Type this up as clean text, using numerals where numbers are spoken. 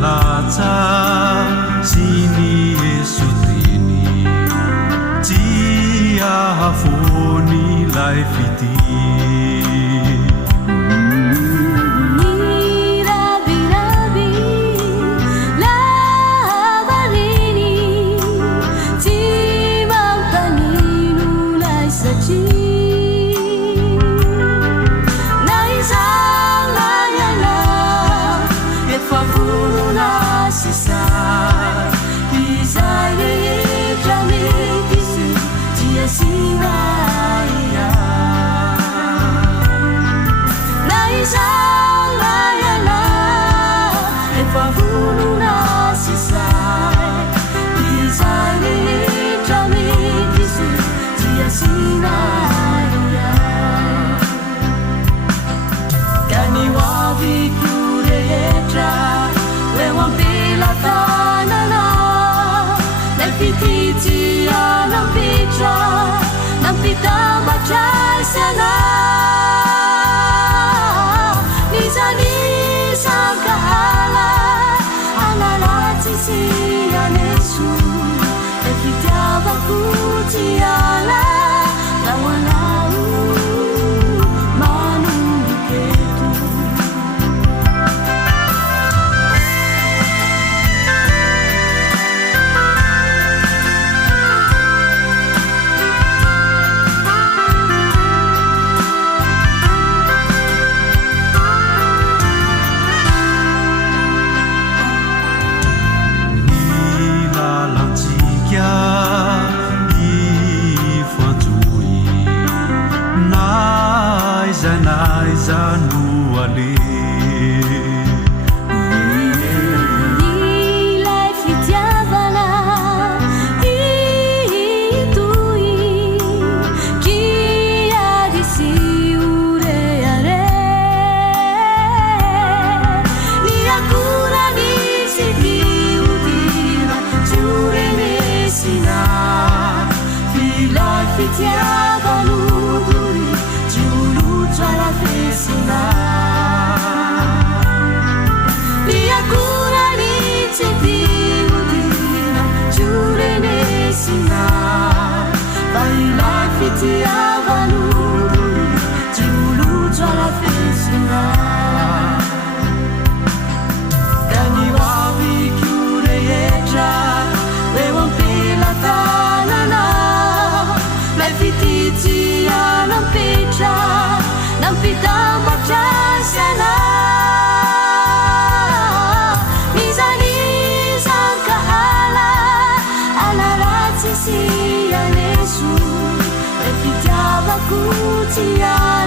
Laca sini Yesu tini Tia hafoni lai fiti Nampita bacai sana Nizani sangka ala sisi anesu Evita baku tiala lawalau manundu ketu Naiza nuale Nilai fitiavana Itui Kia disi ureare Ni akura disi diudira Jure nesina Filai fitiavanu duri Jala fesina Dia cura di ceti udina Jure nesina Baila fiti avaluri Julu jala fesina Kani wabi cure eja Lewon pela tanana Lai fiti tia non peja Nampita bacai sana Nizani sangka ala sisi anesu Evita baku tia